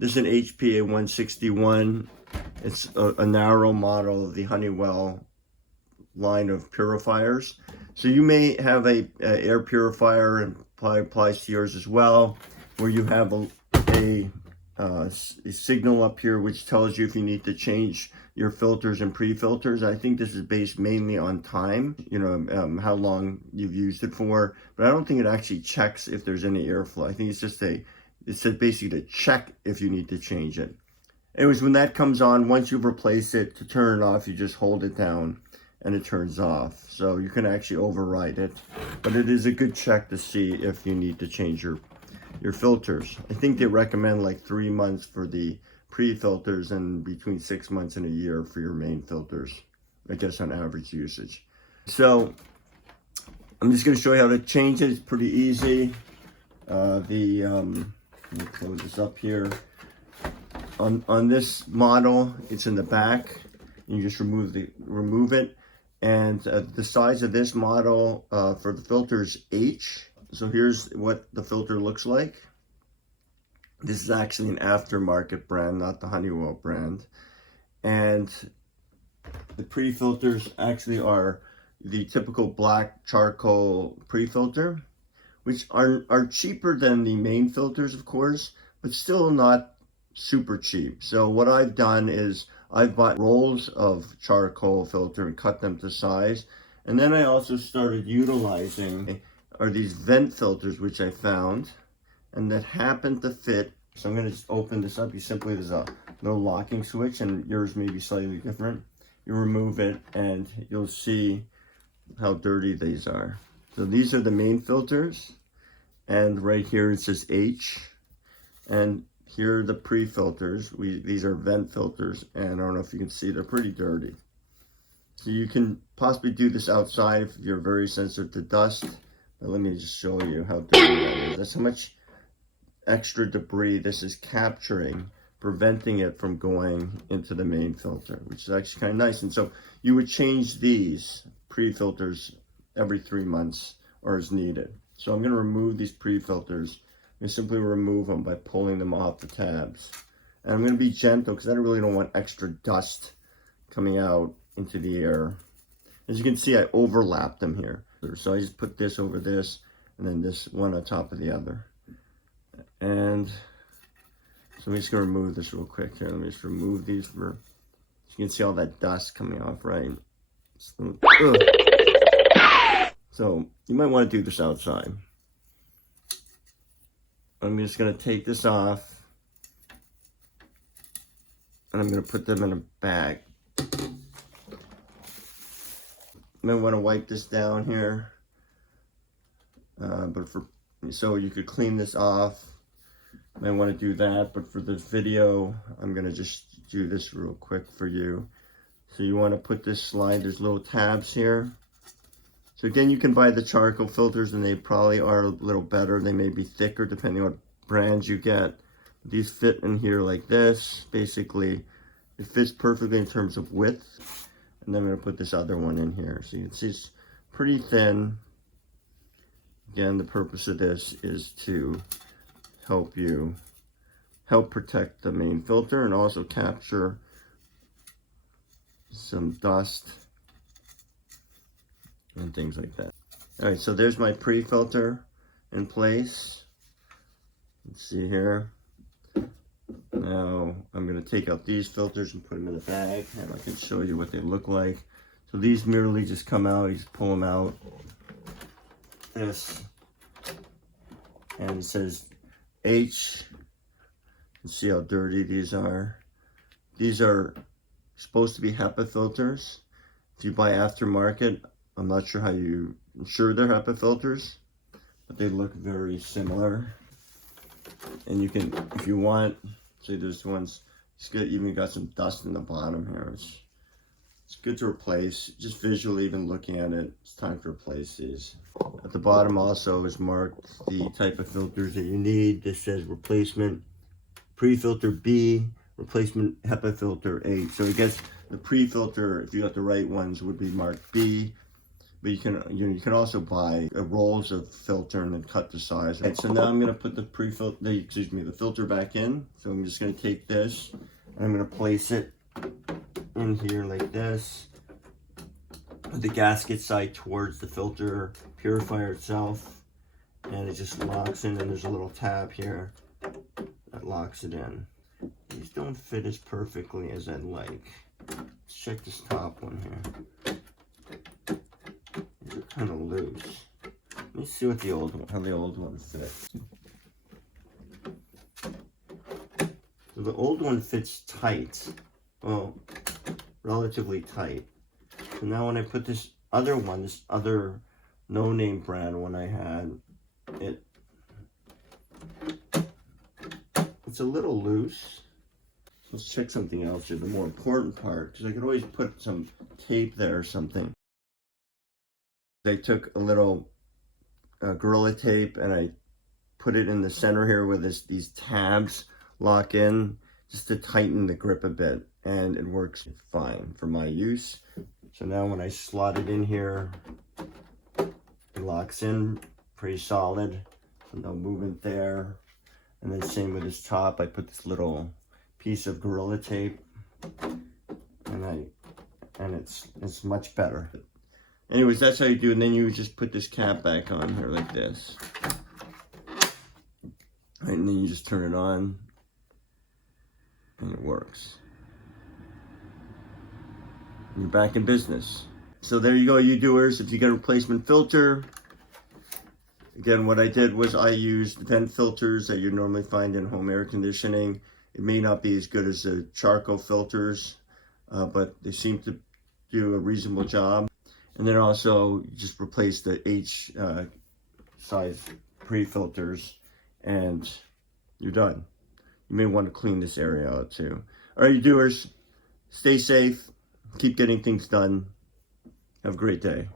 This is an HPA 161. It's a narrow model of the Honeywell line of purifiers. So you may have a air purifier, and probably applies to yours as well, where you have a signal up here which tells you if you need to change your filters and pre-filters. I think this is based mainly on time, how long you've used it for, but I don't think it actually checks if there's any airflow. I think it's just it's basically to check if you need to change it. Anyways, when that comes on, once you've replaced it, to turn it off, you just hold it down and it turns off. So you can actually override it, but it is a good check to see if you need to change your filters. I think they recommend like 3 months for the pre-filters and between 6 months and a year for your main filters, I guess, on average usage. So I'm just going to show you how to change it. It's pretty easy. Let me close this up here. On this model, it's in the back. You just remove it. And the size of this model for the filter is H. So here's what the filter looks like. This is actually an aftermarket brand, not the Honeywell brand. And the pre-filters actually are the typical black charcoal pre-filter, which are cheaper than the main filters, of course, but still not super cheap. So what I've done is I've bought rolls of charcoal filter and cut them to size. And then I also started utilizing these vent filters, which I found and that happen to fit. So I'm going to just open this up. There's a little locking switch, and yours may be slightly different. You remove it and you'll see how dirty these are. So these are the main filters, and right here it says H, and here are the pre-filters. These are vent filters, and I don't know if you can see, they're pretty dirty. So you can possibly do this outside if you're very sensitive to dust. But let me just show you how dirty that is. That's how much extra debris this is capturing, preventing it from going into the main filter, which is actually kind of nice. And so you would change these pre-filters every 3 months or as needed. So I'm going to remove these pre-filters. I'm going to simply remove them by pulling them off the tabs. And I'm going to be gentle because I really don't want extra dust coming out into the air. As you can see, I overlapped them here. So I just put this over this, and then this one on top of the other. And so I'm just going to remove this real quick here. Let me just remove these so you can see all that dust coming off, right? So you might want to do this outside. I'm just going to take this off, and I'm going to put them in a bag. You might want to wipe this down here, so you could clean this off. You might want to do that, but for this video, I'm going to just do this real quick for you. So you want to put this slide, there's little tabs here. So again, you can buy the charcoal filters, and they probably are a little better. They may be thicker depending on what brands you get. These fit in here like this. Basically, it fits perfectly in terms of width. And then I'm going to put this other one in here. So you can see it's pretty thin. Again, the purpose of this is to help protect the main filter and also capture some dust and things like that. All right, so there's my pre-filter in place. Let's see here. Now I'm going to take out these filters and put them in the bag, and I can show you what they look like. So these merely just come out, you just pull them out. This, and it says H. You can see how dirty these are. These are supposed to be HEPA filters. If you buy aftermarket, I'm not sure how you ensure they're HEPA filters, but they look very similar. And you can, if you want, see there's ones, it's good, even got some dust in the bottom here. It's good to replace, just visually even looking at it, it's time to replace these. At the bottom also is marked the type of filters that you need. This says replacement pre-filter B, replacement HEPA filter A. So I guess the pre-filter, if you got the right ones, would be marked B. but you can also buy rolls of filter and then cut the size. And so now I'm gonna put the the filter back in. So I'm just gonna take this and I'm gonna place it in here like this. Put the gasket side towards the filter purifier itself, and it just locks in, and there's a little tab here that locks it in. These don't fit as perfectly as I'd like. Let's check this top one here. These are kind of loose. Let me see what how the old one fits. So the old one fits tight. Well, relatively tight. So now when I put this other one, this other no-name brand one I had, it's a little loose. Let's check something else here, the more important part, because I could always put some tape there or something. I took a little Gorilla Tape and I put it in the center here where these tabs lock in, just to tighten the grip a bit, and it works fine for my use. So now when I slot it in here, it locks in pretty solid, so no movement there. And then same with this top, I put this little piece of Gorilla Tape, and it's much better. Anyways, that's how you do it. And then you just put this cap back on here like this. Right, and then you just turn it on, and it works. And you're back in business. So there you go, you doers. If you get a replacement filter, again, what I did was I used vent filters that you normally find in home air conditioning. It may not be as good as the charcoal filters, but they seem to do a reasonable job. And then also just replace the H size pre-filters, and you're done. You may want to clean this area out too. All right, you doers, stay safe, keep getting things done. Have a great day.